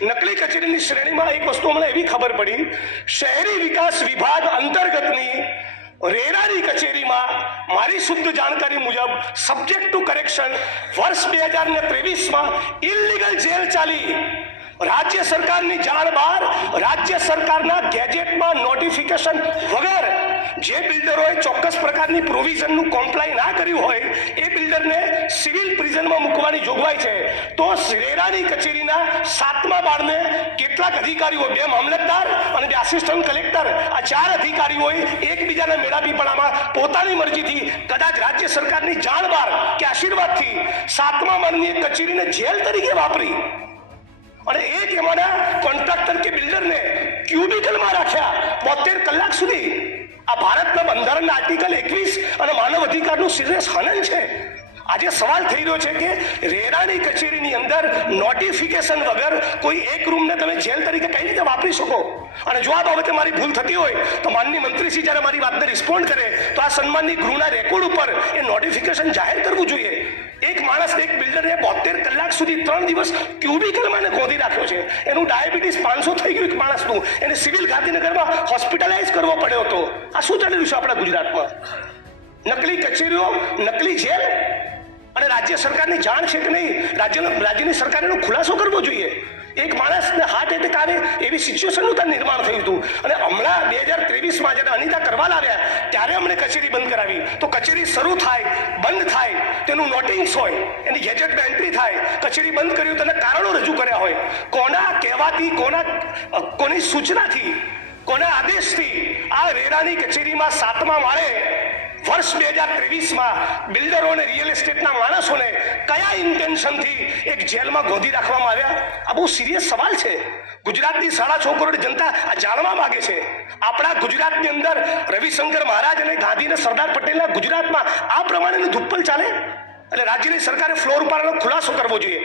નકલી કચેરીની શ્રેણીમાં એક વસ્તુ અમને એવી ખબર પડી, શહેરી વિકાસ વિભાગ અંતર્ગતની રેરાની કચેરીમાં મારી શુદ્ધ જાણકારી મુજબ સબ્જેક્ટ ટુ કરેક્શન વર્ષ 2023માં ઇલીગલ જેલ ચાલી. રાજ્ય સરકારની જાણ બહાર રાજ્ય સરકારના ગેજેટમાં નોટિફિકેશન વગર જે બિલ્ડરોએ ચોક્કસ પ્રકારની પ્રોવિઝનનું કોમ્પ્લાય ના કર્યું હોય એ બિલ્ડરને સિવિલ પ્રિઝનમાં મૂકવાની જોગવાઈ છે. તો રેરાની કચેરીના 7મા માળને કેટલાક અધિકારીઓ, 2 મામલતદાર અને 2 આસિસ્ટન્ટ કલેક્ટર, આ 4 અધિકારીઓએ એકબીજાના મેળાપીપણામાં પોતાની મરજીથી કદાચ રાજ્ય સરકારની જાણ બહાર કે આશીર્વાદથી 7મા માળની એક કચેરીને જેલ તરીકે વાપરી અને એક એમાંના કોન્ટ્રાક્ટર કે બિલ્ડરને ક્યુબિકલમાં રાખ્યા 72 કલાક સુધી. આ ભારતના બંધારણના આર્ટિકલ 21 અને માનવ અધિકારનું સિરિયસ હનન છે. આજે સવાલ થઈ રહ્યો છે કે રેરાની કચેરીની અંદર નોટિફિકેશન વગર કોઈ એક રૂમને તમે જેલ તરીકે કઈ રીતે વાપરી શકો? અને જો આ બાબતે મારી ભૂલ થતી હોય તો માનની મંત્રીશ્રી જ્યારે મારી વાતને રિસ્પોન્ડ કરે તો આ સન્માનની ગૃહના રેકોર્ડ ઉપર એ નોટિફિકેશન જાહેર કરવું જોઈએ. એક માણસ, એક બિલ્ડરને 72 કલાક સુધી 3 દિવસ ક્યુબિકલમાં ગોંધી રાખ્યો છે. એનું ડાયાબિટીસ 500 થઈ ગયું એક માણસનું. એને સિવિલ ગાંધીનગરમાં હોસ્પિટલાઇઝ કરવો પડ્યો હતો. આ શું ચાલી રહ્યું છે આપણા ગુજરાતમાં? નકલી કચેરીઓ, નકલી જેલ. અને રાજ્ય સરકારની જાણ છે કે નહીં? રાજ્યની સરકારે એનો ખુલાસો કરવો જોઈએ. એક માણસને હાર્ટ એટેક આવે એવી સિચ્યુએશનનું ત્યાં નિર્માણ થયું હતું. અને હમણાં 2023માં જ્યારે અનિતા કરવાલ આવ્યા ત્યારે અમને કચેરી બંધ કરાવી. તો કચેરી શરૂ થાય, બંધ થાય તેનું નોટિસ હોય, એની ગેજેટમાં એન્ટ્રી થાય. કચેરી બંધ કર્યું તેના કારણો રજૂ કર્યા હોય. કોના કહેવાથી, કોની સૂચનાથી, કોના આદેશથી આ રેરાની કચેરીમાં 7મા માળે વર્ષ 2023માં બિલ્ડરો અને રિયલ એસ્ટેટના માણસોને કયા ઇન્ટેન્શનથી એક જેલમાં ગોંધી રાખવામાં આવ્યા? આ બહુ સિરિયસ સવાલ છે. ગુજરાતની 6.5 કરોડ જનતા આ જાણવા માંગે છે. આપણા ગુજરાતની અંદર રવિશંકર મહારાજ અને ગાંધી અને સરદાર પટેલના ગુજરાતમાં આ પ્રમાણેનું ધુપ્પલ ચાલે? એટલે રાજ્યની સરકારે ફ્લોર ઉપર ખુલાસો કરવો જોઈએ.